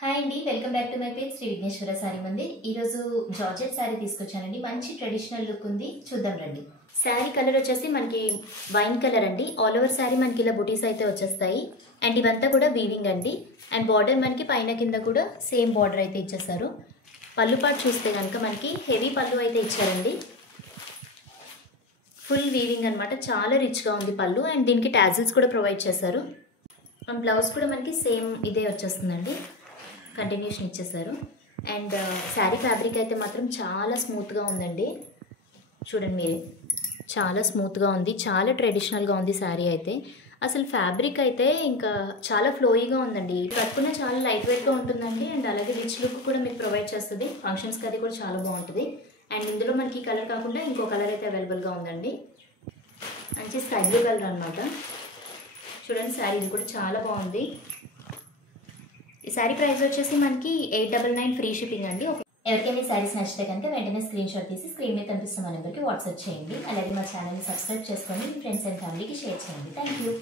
Hi అండి, welcome back to my page Sri Vighneshwara Saree Mandir. ఈరోజు georgette sari తీసుకొచ్చానండి. మంచి ట్రెడిషనల్ లుక్ ఉంది, చూద్దాం రండి. శారీ కలర్ వచ్చేసి మనకి వైన్ కలర్ అండి. ఆల్ ఓవర్ శారీ మనకి ఇలా బుటీస్ అయితే వచ్చేస్తాయి. అండ్ ఇవంతా కూడా వీవింగ్ అండి. అండ్ బార్డర్ మనకి పైన కింద కూడా సేమ్ బార్డర్ అయితే ఇచ్చేసారు. పళ్ళు పాటు చూస్తే కనుక మనకి హెవీ పళ్ళు అయితే ఇచ్చారండి. ఫుల్ వీవింగ్ అనమాట, చాలా రిచ్గా ఉంది పళ్ళు. అండ్ దీనికి టాజిల్స్ కూడా ప్రొవైడ్ చేశారు. అండ్ బ్లౌజ్ కూడా మనకి సేమ్ ఇదే వచ్చేస్తుందండి, కంటిన్యూషన్ ఇచ్చేసారు. అండ్ శారీ ఫ్యాబ్రిక్ అయితే మాత్రం చాలా స్మూత్గా ఉందండి. చూడండి మీరే, చాలా స్మూత్గా ఉంది, చాలా ట్రెడిషనల్గా ఉంది శారీ అయితే. అసలు ఫ్యాబ్రిక్ అయితే ఇంకా చాలా ఫ్లోయిగా ఉందండి. కట్టుకున్న చాలా లైట్ వెయిట్గా ఉంటుందండి. అండ్ అలాగే రిచ్ లుక్ కూడా మీకు ప్రొవైడ్ చేస్తుంది. ఫంక్షన్స్కి అది కూడా చాలా బాగుంటుంది. అండ్ ఇందులో మనకి కలర్ కాకుండా ఇంకో కలర్ అయితే అవైలబుల్గా ఉందండి. మంచి స్కై బ్లూ కలర్ అనమాట. చూడండి శారీ ఇది కూడా చాలా బాగుంది. ఈ శారీ ప్రైస్ వచ్చేసి మనకి 899 ఫ్రీ షిప్పింగ్ అండి. ఎవరికైనా శారీస్ నచ్చితే కనుక వెంటనే స్క్రీన్ షాట్ తీసి స్క్రీన్ మీద కనిపిస్తున్న నెంబర్కి వాట్సాప్ చేయండి. అలాగే మా ఛానల్ని సబ్స్క్రైబ్ చేసుకొని మీ ఫ్రెండ్స్ అండ్ ఫ్యామిలీకి షేర్ చేయండి. Thank you.